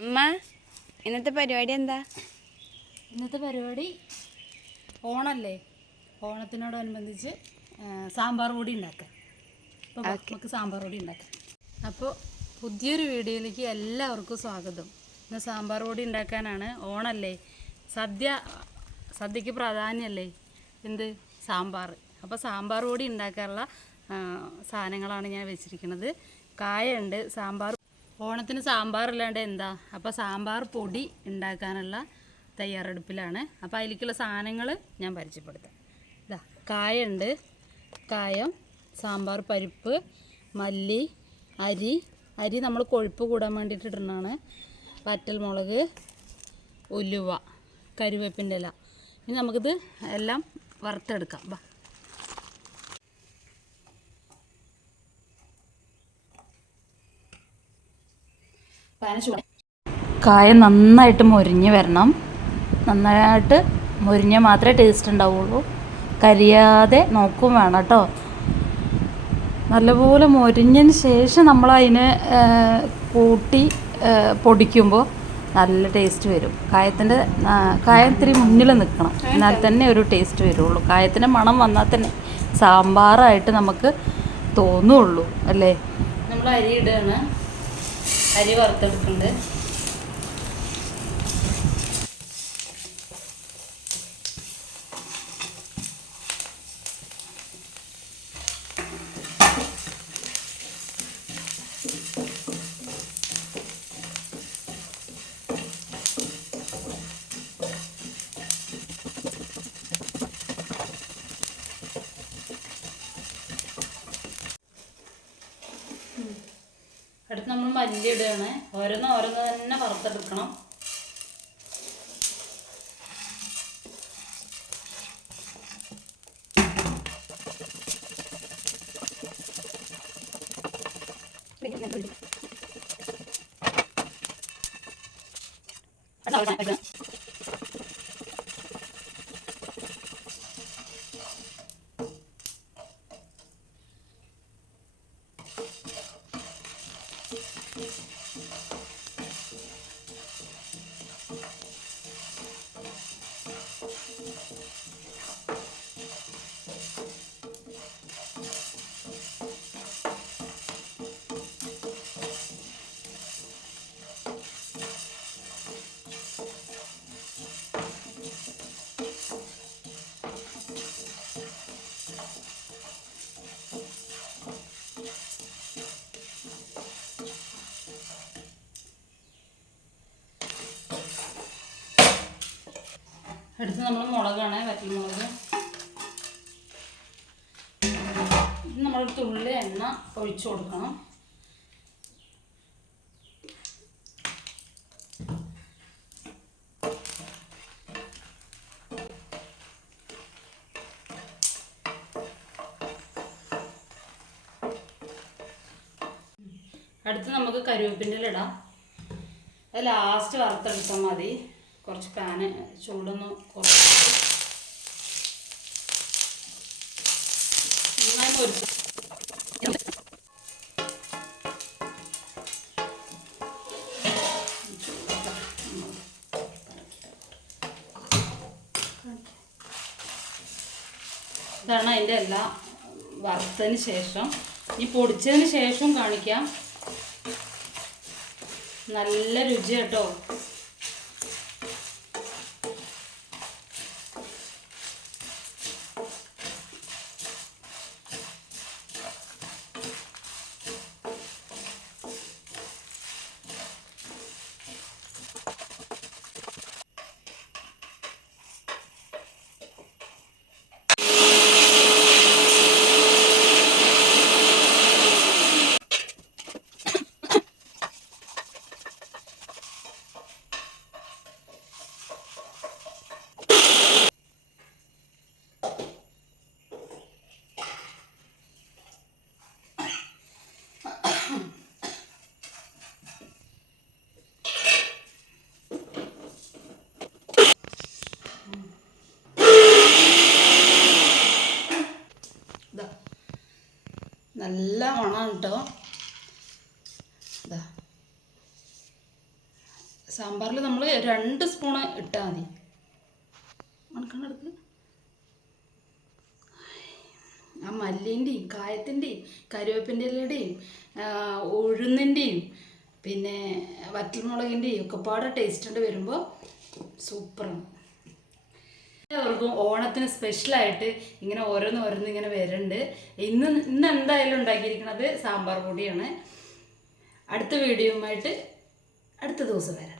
അമ്മ ഇന്നത്തെ പരിപാടി എന്താ? ഇന്നത്തെ പരിപാടി ഓണല്ലേ, ഓണത്തിനോടനുബന്ധിച്ച് സാമ്പാർ പൊടി ഉണ്ടാക്കാം. അപ്പോൾ നമുക്ക് സാമ്പാർ പൊടി ഉണ്ടാക്കാം. അപ്പോൾ പുതിയൊരു വീഡിയോയിലേക്ക് എല്ലാവർക്കും സ്വാഗതം. ഇന്ന് സാമ്പാർ പൊടി ഉണ്ടാക്കാനാണ്. ഓണല്ലേ, സദ്യക്ക് പ്രാധാന്യമല്ലേ എന്ത്, സാമ്പാർ. അപ്പോൾ സാമ്പാർ പൊടി ഉണ്ടാക്കാനുള്ള സാധനങ്ങളാണ് ഞാൻ വെച്ചിരിക്കുന്നത്. കായുണ്ട്, സാമ്പാർ. ഓണത്തിന് സാമ്പാർ ഇല്ലാണ്ട് എന്താ, അപ്പോൾ സാമ്പാർ പൊടി ഉണ്ടാക്കാനുള്ള തയ്യാറെടുപ്പിലാണ്. അപ്പോൾ അതിലേക്കുള്ള സാധനങ്ങൾ ഞാൻ പരിചയപ്പെടുത്താം. ഇതാ കായുണ്ട്, കായം, സാമ്പാർ പരിപ്പ്, മല്ലി, അരി നമ്മൾ കൊഴുപ്പ് കൂടാൻ വേണ്ടിയിട്ട് ഇടുന്നതാണ്, വറ്റൽമുളക്, ഉലുവ, കരുവേപ്പിൻ്റെ ഇല. ഇനി നമുക്കിത് എല്ലാം വറുത്തെടുക്കാം. കായ നന്നായിട്ട് മൊരിഞ്ഞ് വരണം. നന്നായിട്ട് മൊരിഞ്ഞാൽ മാത്രമേ ടേസ്റ്റ് ഉണ്ടാവുള്ളൂ. കരിയാതെ നോക്കും വേണം കേട്ടോ. നല്ലപോലെ മൊരിഞ്ഞതിന് ശേഷം നമ്മൾ അതിനെ കൂട്ടി പൊടിക്കുമ്പോൾ നല്ല ടേസ്റ്റ് വരും. കായം ഇത്തിരി മുന്നിൽ നിൽക്കണം, എന്നാൽ തന്നെ ഒരു ടേസ്റ്റ് വരുള്ളൂ. കായത്തിൻ്റെ മണം വന്നാൽ തന്നെ സാമ്പാറായിട്ട് നമുക്ക് തോന്നുള്ളൂ അല്ലേ. നമ്മൾ അരി ഇടുകയാണ്, അരി വറുത്തെടുക്കുന്നുണ്ട്. അടുത്ത് നമ്മൾ മല്ലി ഇടുകയാണ്. ഓരോന്ന് തന്നെ വറുത്തെടുക്കണം. അടുത്ത് നമ്മൾ മുളകാണ്, വറ്റൽമുളക്. ഇത് നമ്മളൊരു തുള്ളി എണ്ണ ഒഴിച്ചു കൊടുക്കണം. അടുത്ത് നമുക്ക് കരുവേപ്പിൻ്റെ ഇല ഇടാം. അത് ലാസ്റ്റ് വറുത്തെടുത്താൽ മതി. കുറച്ച് പാന് ചൂടൊന്ന് കുറച്ച് നന്നായി പൊരിച്ചു. ഇതാണ് അതിൻ്റെ എല്ലാം വറുത്തതിന് ശേഷം. ഈ പൊടിച്ചതിന് ശേഷം കാണിക്കാം. നല്ല രുചി കേട്ടോ. നല്ല മണം കേട്ടോ. ഇതാ സാമ്പാറിൽ നമ്മൾ 2 സ്പൂണ് ഇട്ടാൽ മതി. മണക്കണെടുക്ക്. ആ മല്ലിൻ്റെയും കായത്തിൻ്റെയും കറിവേപ്പിൻ്റെ ഇലയുടെയും ഉഴുന്നിൻ്റെയും പിന്നെ വറ്റൽമുളകിൻ്റെയും ഒക്കെ പാടെ ടേസ്റ്റ് വരുമ്പോൾ സൂപ്പറാണ്. എല്ലാവർക്കും ഓണത്തിന് സ്പെഷ്യലായിട്ട് ഇങ്ങനെ ഓരോന്ന് ഇങ്ങനെ വരുന്നുണ്ട്. ഇന്ന് എന്തായാലും ഉണ്ടാക്കിയിരിക്കുന്നത് സാമ്പാർ പൊടിയാണ്. അടുത്ത വീഡിയോയുമായിട്ട് അടുത്ത ദിവസം വരാം.